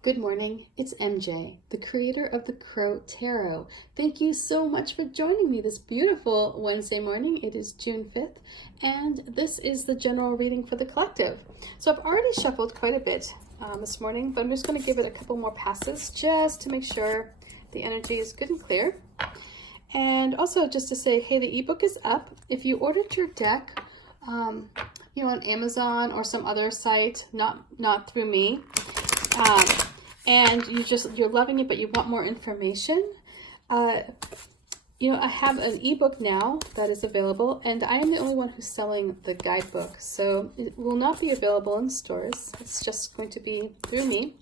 Good morning, it's MJ, the creator of the Crow Tarot. Thank you so much for joining me this beautiful Wednesday morning. It is June 5th, and this is the general reading for the collective. So I've already shuffled quite a bit this morning, but I'm just going to give it a couple more passes just to make sure the energy is good and clear. And also just to say, hey, the ebook is up. If you ordered your deck, on Amazon or some other site, not through me, and you're loving it, but you want more information, I have an ebook now that is available, and I am the only one who's selling the guidebook, so it will not be available in stores. It's just going to be through me.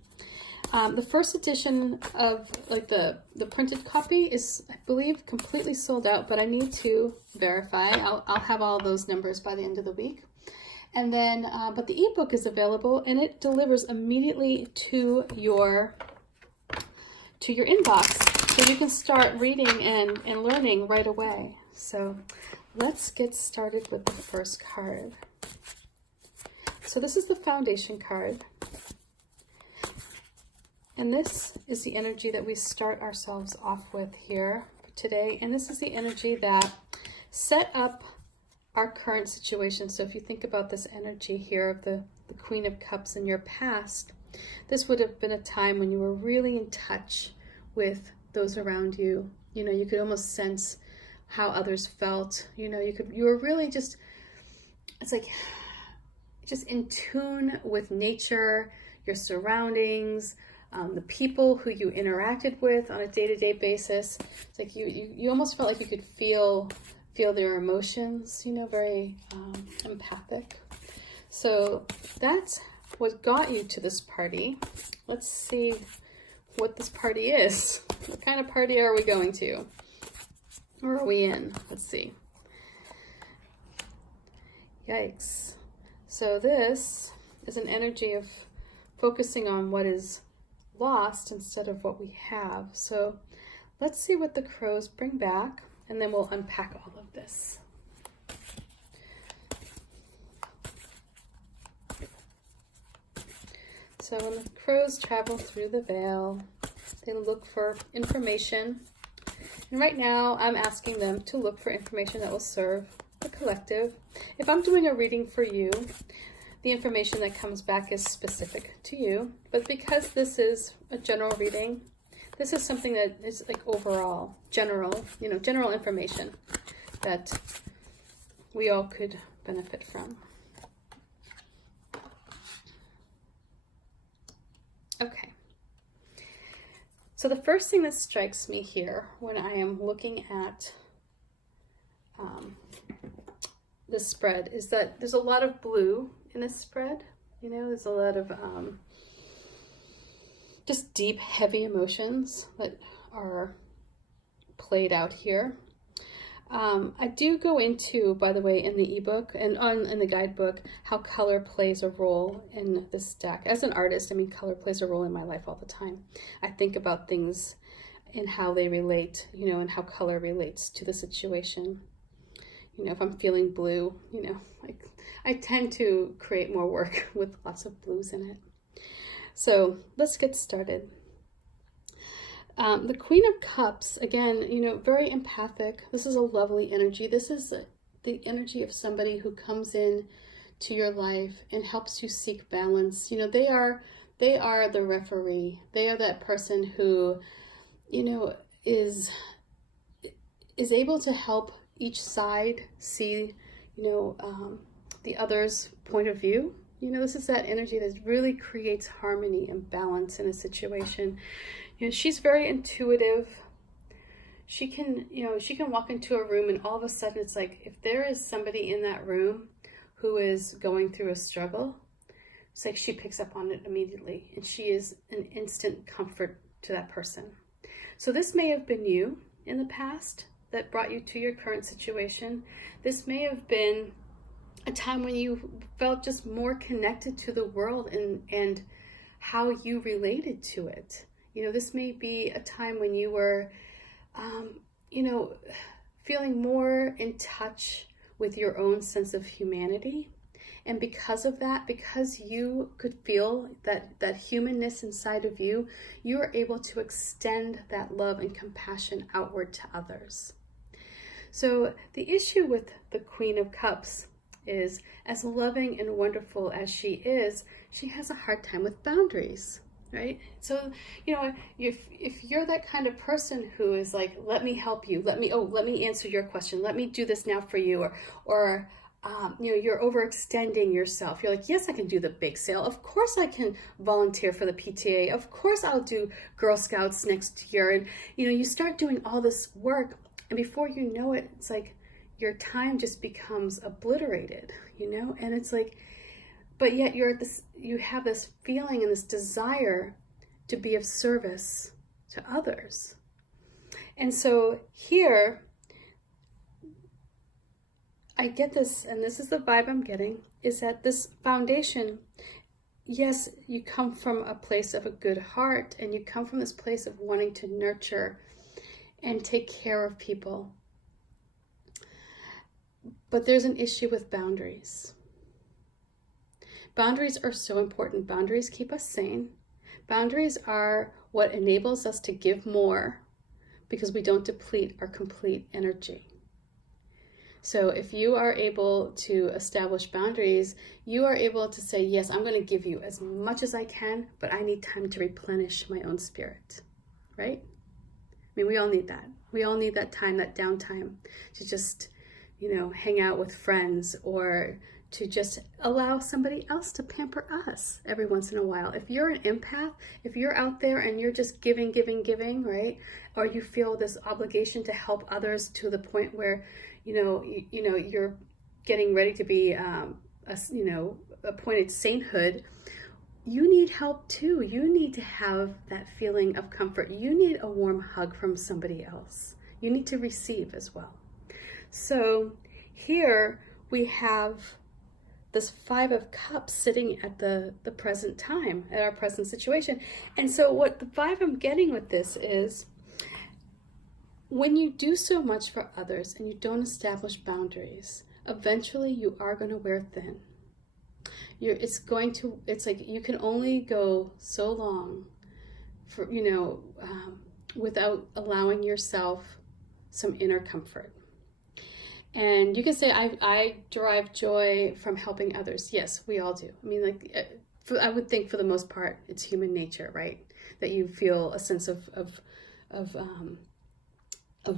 The first edition of the printed copy is, I believe, completely sold out, but I need to verify. I'll have all those numbers by the end of the week. And then, but the ebook is available, and it delivers immediately to your inbox, so you can start reading and learning right away. So let's get started with the first card. So this is the foundation card, and this is the energy that we start ourselves off with here today. And this is the energy that set up our current situation. So if you think about this energy here of the Queen of Cups in your past, this would have been a time when you were really in touch with those around you. You could almost sense how others felt. You were really just, it's like just in tune with nature, your surroundings, the people who you interacted with on a day-to-day basis. It's like you almost felt like you could feel their emotions, very empathic. So that's what got you to this party. Let's see what this party is. What kind of party are we going to? Or are we in? Let's see. Yikes. So this is an energy of focusing on what is lost instead of what we have. So let's see what the crows bring back, and then we'll unpack all of this. So when the crows travel through the veil, they look for information. And right now I'm asking them to look for information that will serve the collective. If I'm doing a reading for you, the information that comes back is specific to you. But because this is a general reading, this is something that is like overall, general information that we all could benefit from. Okay. So the first thing that strikes me here when I am looking at this spread is that there's a lot of blue in this spread. There's a lot of just deep, heavy emotions that are played out here. I do go into, by the way, in the ebook and in the guidebook, how color plays a role in this deck. As an artist, color plays a role in my life all the time. I think about things and how they relate, and how color relates to the situation. If I'm feeling blue, I tend to create more work with lots of blues in it. So let's get started. The Queen of Cups, again, very empathic. This is a lovely energy. This is the energy of somebody who comes in to your life and helps you seek balance. They are the referee. They are that person who, is able to help each side see, the other's point of view. This is that energy that really creates harmony and balance in a situation. She's very intuitive. She can walk into a room and all of a sudden it's like, if there is somebody in that room who is going through a struggle, it's like she picks up on it immediately, and she is an instant comfort to that person. So this may have been you in the past that brought you to your current situation. This may have been a time when you felt just more connected to the world and how you related to it. This may be a time when you were, feeling more in touch with your own sense of humanity And because of that, because you could feel that humanness inside of you, you are able to extend that love and compassion outward to others. So the issue with the Queen of Cups is, as loving and wonderful as she is, she has a hard time with boundaries, right? So, if you're that kind of person who is like, let me help you, let me answer your question, let me do this now for you, or you're overextending yourself. You're like, yes, I can do the bake sale. Of course I can volunteer for the PTA. Of course I'll do Girl Scouts next year. And, you start doing all this work, and before you know it, it's like your time just becomes obliterated, and it's like, but yet you have this feeling and this desire to be of service to others. And so here, I get this, and this is the vibe I'm getting, is that this foundation, yes, you come from a place of a good heart, and you come from this place of wanting to nurture and take care of people. But there's an issue with boundaries. Boundaries are so important. Boundaries keep us sane. Boundaries are what enables us to give more because we don't deplete our complete energy. So if you are able to establish boundaries, you are able to say, yes, I'm going to give you as much as I can, but I need time to replenish my own spirit, right? I mean, we all need that. We all need that time, that downtime to just, hang out with friends, or to just allow somebody else to pamper us every once in a while. If you're an empath, if you're out there and you're just giving, right? Or you feel this obligation to help others to the point where, you're getting ready to be, appointed sainthood, you need help too. You need to have that feeling of comfort. You need a warm hug from somebody else. You need to receive as well. So here we have this 5 of Cups sitting at the present time, at our present situation. And so what the vibe I'm getting with this is, when you do so much for others and you don't establish boundaries, eventually you are going to wear thin. It's like you can only go so long for, without allowing yourself some inner comfort. And you can say, I derive joy from helping others. Yes, we all do. I mean, I would think for the most part, it's human nature, right? That you feel a sense of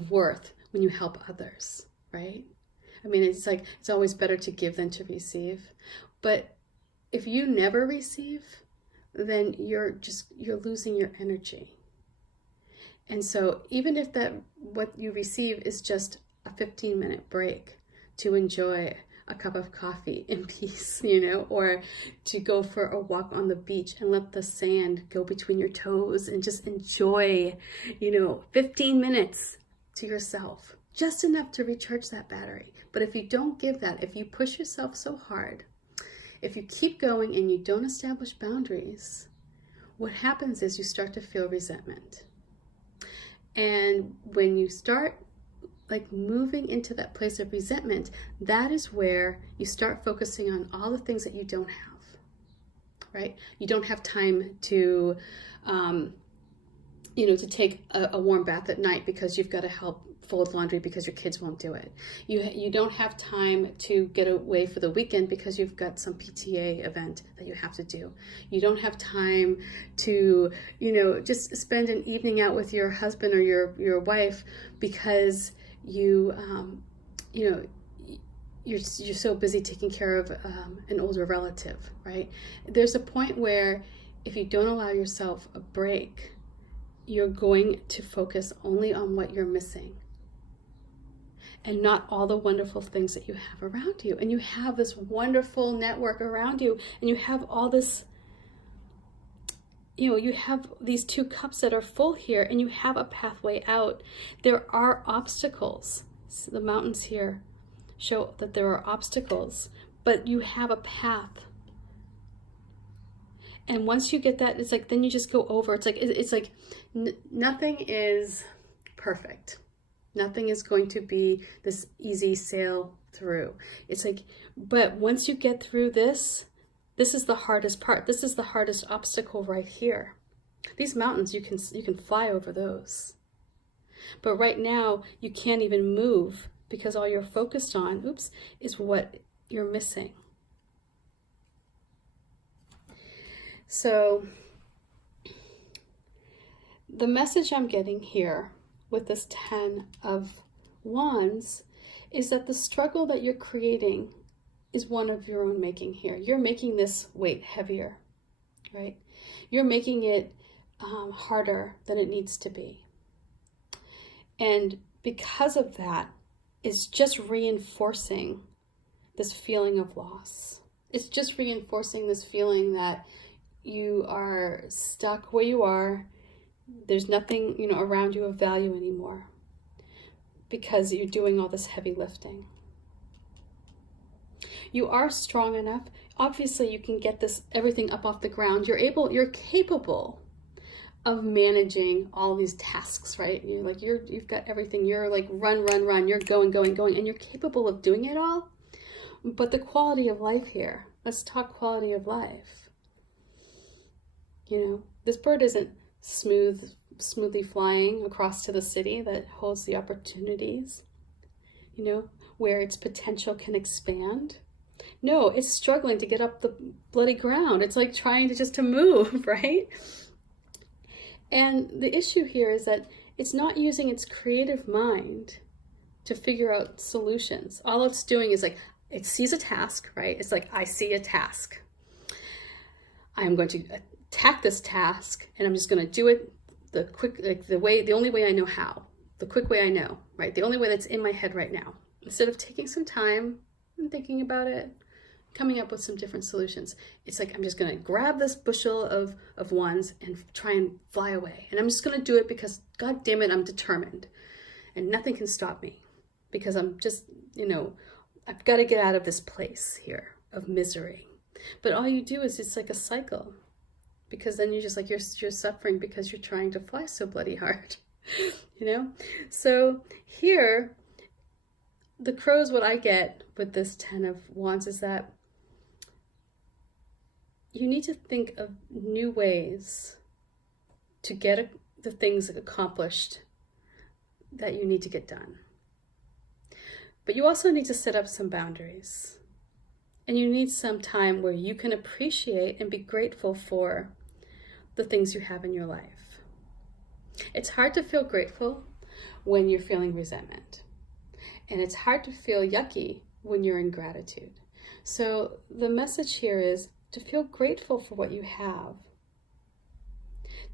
worth when you help others, right? I mean, it's like, it's always better to give than to receive. But if you never receive, then you're losing your energy. And so even if what you receive is just a 15-minute break to enjoy a cup of coffee in peace, or to go for a walk on the beach and let the sand go between your toes and just enjoy, 15 minutes to yourself, just enough to recharge that battery. But if you don't give that, if you push yourself so hard, if you keep going and you don't establish boundaries, what happens is you start to feel resentment. And when you start moving into that place of resentment, that is where you start focusing on all the things that you don't have, right? You don't have time to, to take a warm bath at night because you've got to help fold laundry because your kids won't do it. You don't have time to get away for the weekend because you've got some PTA event that you have to do. You don't have time to, just spend an evening out with your husband or your wife because you're so busy taking care of an older relative, right? There's a point where if you don't allow yourself a break, you're going to focus only on what you're missing and not all the wonderful things that you have around you. And you have this wonderful network around you, and you have all this, you have these 2 cups that are full here, and you have a pathway out. There are obstacles. So the mountains here show that there are obstacles, but you have a path. And once you get that, it's like, then you just go over. It's like nothing is perfect. Nothing is going to be this easy sail through. It's like, but once you get through this, this is the hardest part. This is the hardest obstacle right here. These mountains, you can fly over those. But right now, you can't even move because all you're focused on, is what you're missing. So the message I'm getting here with this 10 of Wands is that the struggle that you're creating is one of your own making here. You're making this weight heavier, right? You're making it harder than it needs to be. And because of that, it's just reinforcing this feeling of loss. It's just reinforcing this feeling that you are stuck where you are. There's nothing, around you of value anymore because you're doing all this heavy lifting. You are strong enough. Obviously, you can get everything up off the ground. You're capable of managing all these tasks, right? You've got everything. You're like run. You're going, and you're capable of doing it all. But the quality of life here, let's talk quality of life. This bird isn't smoothly flying across to the city that holds the opportunities, where its potential can expand. No, it's struggling to get up the bloody ground. It's like trying to move, right? And the issue here is that it's not using its creative mind to figure out solutions. All it's doing is it sees a task, right? It's like, I see a task. I'm going to attack this task and I'm just going to do it the only way I know how, the quick way I know, right? The only way that's in my head right now. Instead of taking some time and thinking about it, coming up with some different solutions. It's like, I'm just going to grab this bushel of wands and try and fly away. And I'm just going to do it because, God damn it, I'm determined. And nothing can stop me because I'm just, I've got to get out of this place here of misery. But all you do is it's like a cycle. Because then you're just like, you're suffering because you're trying to fly so bloody hard, So here, the crows, what I get with this 10 of Wands is that you need to think of new ways to get the things accomplished that you need to get done. But you also need to set up some boundaries. And you need some time where you can appreciate and be grateful for the things you have in your life. It's hard to feel grateful when you're feeling resentment. And it's hard to feel yucky when you're in gratitude. So the message here is to feel grateful for what you have.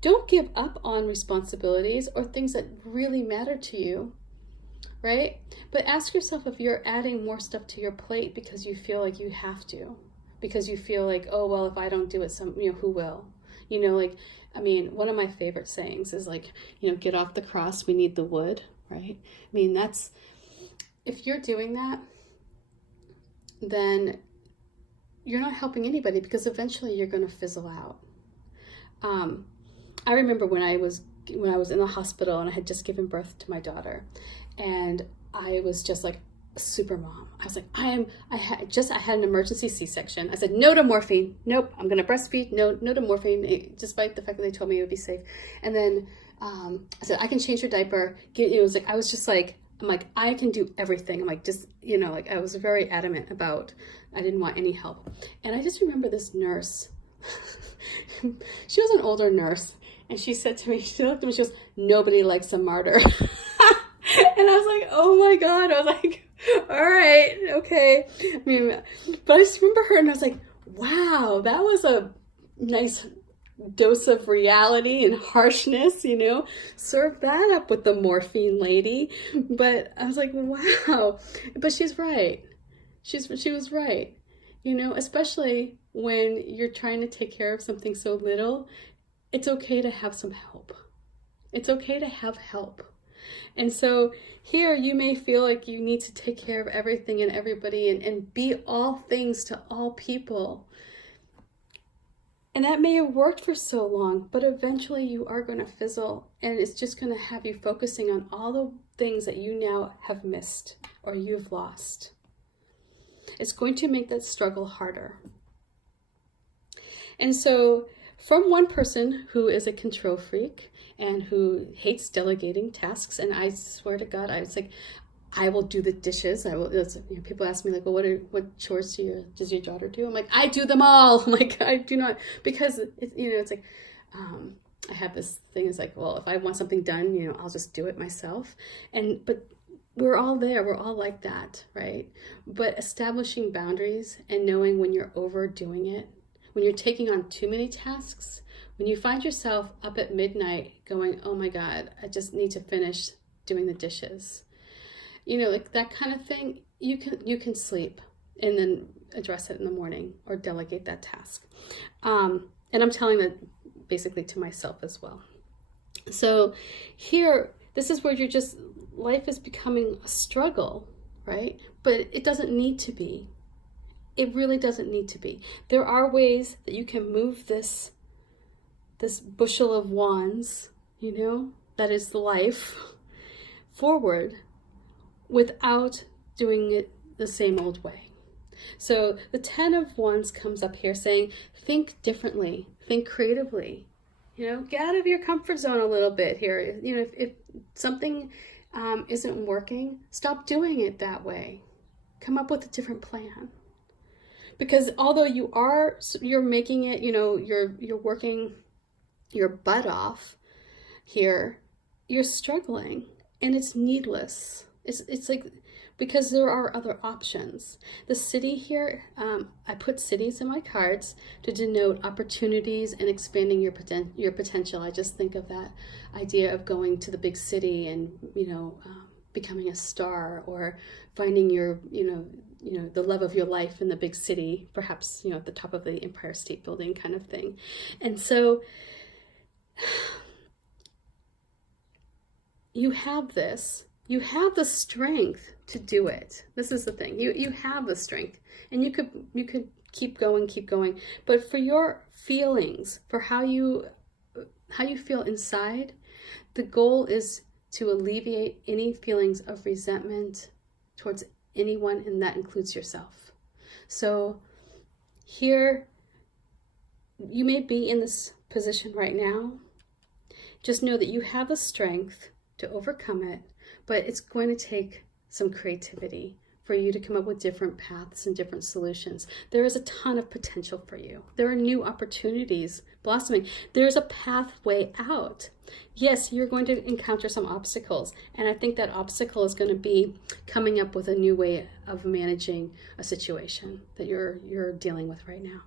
Don't give up on responsibilities or things that really matter to you, right? But ask yourself if you're adding more stuff to your plate because you feel like you have to. Because you feel like, oh, well, if I don't do it, who will? One of my favorite sayings is get off the cross, we need the wood, right? If you're doing that, then you're not helping anybody because eventually you're going to fizzle out. I remember when I was in the hospital and I had just given birth to my daughter, and I was just like a super mom. I was like, I had an emergency C-section. I said, no to morphine. Nope, I'm going to breastfeed. No to morphine, despite the fact that they told me it would be safe. And then I said, I can change your diaper. I'm like, I can do everything. I'm like, I was very adamant about, I didn't want any help. And I just remember this nurse, she was an older nurse, and she said to me, she looked at me, she goes, nobody likes a martyr. And I was like, oh my God. I was like, all right, okay. But I just remember her and I was like, wow, that was a nice dose of reality and harshness, serve that up with the morphine lady. But I was like, wow, but she's right. She was right, especially when you're trying to take care of something so little. It's okay to have some help. It's okay to have help. And so here you may feel like you need to take care of everything and everybody and be all things to all people. And that may have worked for so long, but eventually you are going to fizzle, and it's just going to have you focusing on all the things that you now have missed or you've lost. It's going to make that struggle harder. And so from one person who is a control freak and who hates delegating tasks, and I swear to God, I was like, I will do the dishes. I will. People ask me like, well, what chores does your daughter do? I'm like, I do them all. I'm like, I do not, because it's like, I have this thing. It's like, well, if I want something done, I'll just do it myself. But we're all there. We're all like that, right? But establishing boundaries and knowing when you're overdoing it, when you're taking on too many tasks, when you find yourself up at midnight going, oh my God, I just need to finish doing the dishes. Like that kind of thing, you can sleep and then address it in the morning or delegate that task. And I'm telling that basically to myself as well. So here, this is where life is becoming a struggle, right? But it doesn't need to be. It really doesn't need to be. There are ways that you can move this bushel of wands, that is life, forward without doing it the same old way. So the 10 of Wands comes up here saying, think differently, think creatively, get out of your comfort zone a little bit here. If something isn't working, stop doing it that way. Come up with a different plan. Because although you're making it, you're working your butt off here, you're struggling, and it's needless. It's like, because there are other options. The city here, I put cities in my cards to denote opportunities and expanding your potential. I just think of that idea of going to the big city and, becoming a star, or finding the love of your life in the big city, perhaps, at the top of the Empire State Building kind of thing. And so you have the strength to do it. This is the thing. You have the strength, and you could keep going. But for your feelings, for how you feel inside, the goal is to alleviate any feelings of resentment towards anyone, and that includes yourself. So here, you may be in this position right now. Just know that you have the strength to overcome it, but it's going to take some creativity for you to come up with different paths and different solutions. There is a ton of potential for you. There are new opportunities blossoming. There's a pathway out. Yes, you're going to encounter some obstacles, and I think that obstacle is going to be coming up with a new way of managing a situation that you're dealing with right now.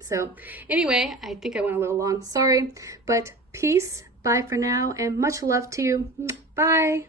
So anyway, I think I went a little long. Sorry, but peace. Bye for now, and much love to you. Bye.